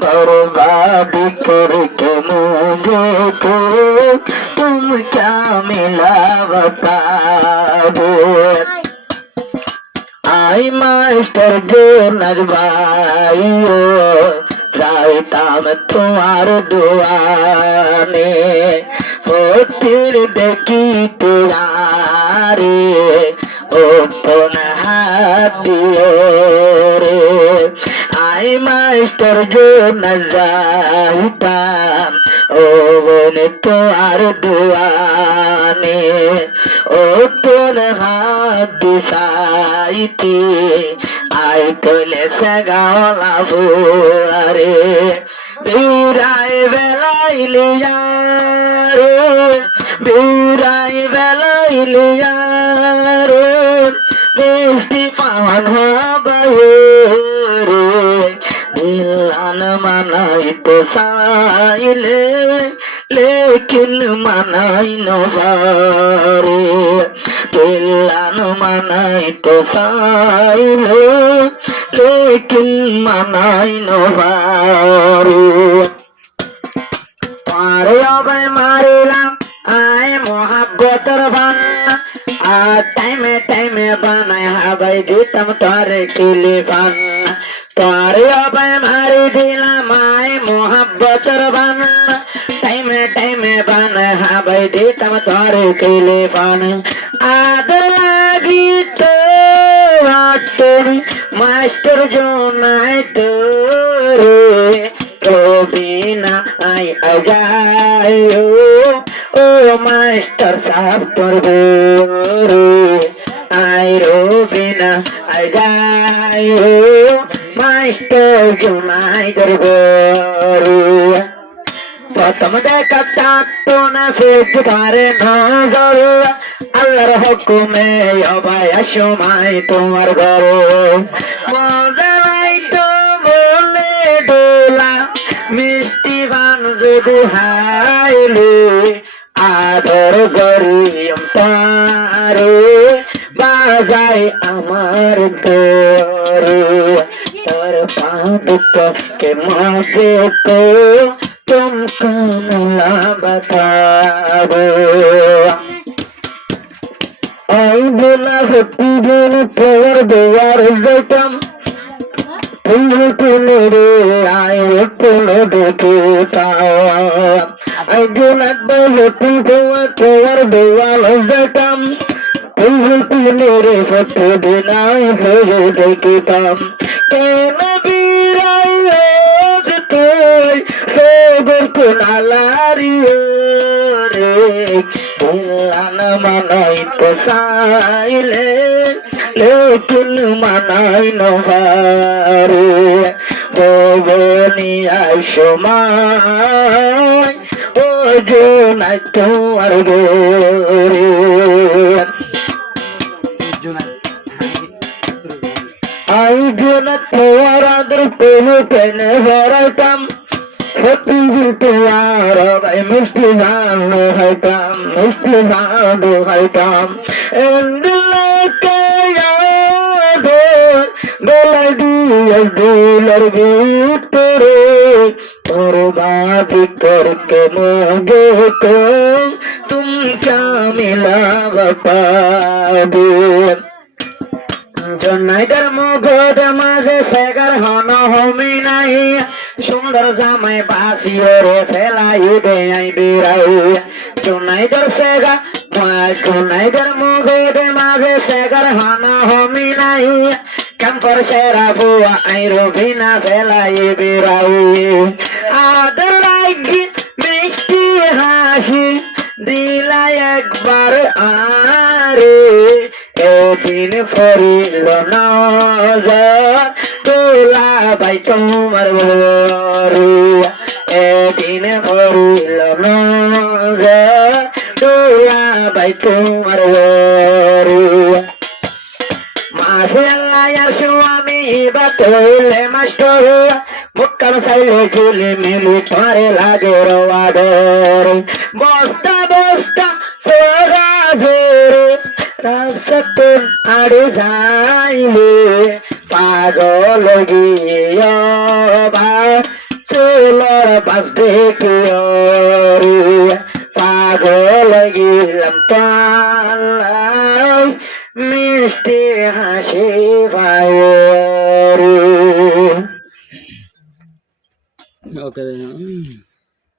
बर्बाद करके मुझको तुम क्या मिला बता दो। आई मास्टर जो नजबाइयो रायताम तुम्हार दुआने ओ तिर देखी तुरारे ओ हाथियो रे। आई मास्टर जो नजाइताम ओ बोने तुम्हार दुआने ओ তোর হাত দিশাইতে আই তোলে সগাওলা বুয়ারে বীরাই বেলাইলি রে বীরাই বেলাইলি রে মিষ্টি পান হাবায়ে রে দিলান মানাইতে চাইলে लेकिन मनाई नवारे दिलान मनाई तो साइले लेकिन मनाई नवारे। पारे अबे मारिलाम आए मोहब्बतर बन आ टाइमे टाइमे बनाए हवाई जीतम तारे किले बन। पारे अबे मारी दिलाम आए मोहब्बतर बन टाइमे टाइमे बन हवाई जीतम तारे किले बन। आद लागी तो आतरी मास्टर जो नाय तोरे तो बिना आई अजायो ओ मास्टर साहब तोर गोरे आई रो बिना अजायो मास्टर जो नाय तोर गोरे। প্রথম দেখা চাঁদতো না ফেক ধারে নজর আল্লাহর হুকুমে অবায় সময় তোমার ঘরে মজাই তো বলে দোলা মিষ্টি বান যদি হাইলে আদর করিম তারে বাজাই আমার তোরে তোর পাদুক কে মাঝে তো तुमको मिला बता दो। आई बोला सत्ती दिन प्यार देवार जटम तुमको मेरे आए तुम देखता आई जुनत बलती हुआ प्यार देवार जटम तुमको मेरे सत्ती दिन आए हो देखता के नबी राय नालारियो रे दिलान मनाई तो साइले लेकिन मनाई नवारे वो बोनी आइशो माय ओ जो नाई तो अरगोरे आई जो न तोरा दर पेने पेने वरतम सत्ती तुआर भाई मिष्टी जान है काम मिष्टी जान है काम इंदिले के याद बेलडी दूलर भीतरे बर्बाद करके मोगे को तुम क्या मिला बता दो। জন্নাইদের মুখদ মাঝে সেগার হন হমি নাই সুন্দর জামাই বাসিও রে ফেলাই দে আই বিরাই জন্নাইদের সেগা জন্নাইদের মুখদ মাঝে সেগার হন হমি নাই ক্যাম্পর সেরা বুয়া আই রবিনা ফেলাই বিরাই আদর লাগি মিষ্টি হাসি দিলা একবার আরে এদিন ফরিল নজর তোলা ভাই তোমার বরে এদিন ফরিল নজর তোলা ভাই তোমার বরে মাসে আল্লাহ আর স্বামী বাতলে মাস্টার মুক্কার সাইলে ঝুলে মিলি পরে লাগে রওয়াডর বস্তা বস্তা সোরা জোরে রাসতুন আড়ে যাইলে পাগল গিয়া বা আর বাঁচবে কি ওরে পাগল গেলাম তাই মিষ্টি হাসি ভাই। ওকে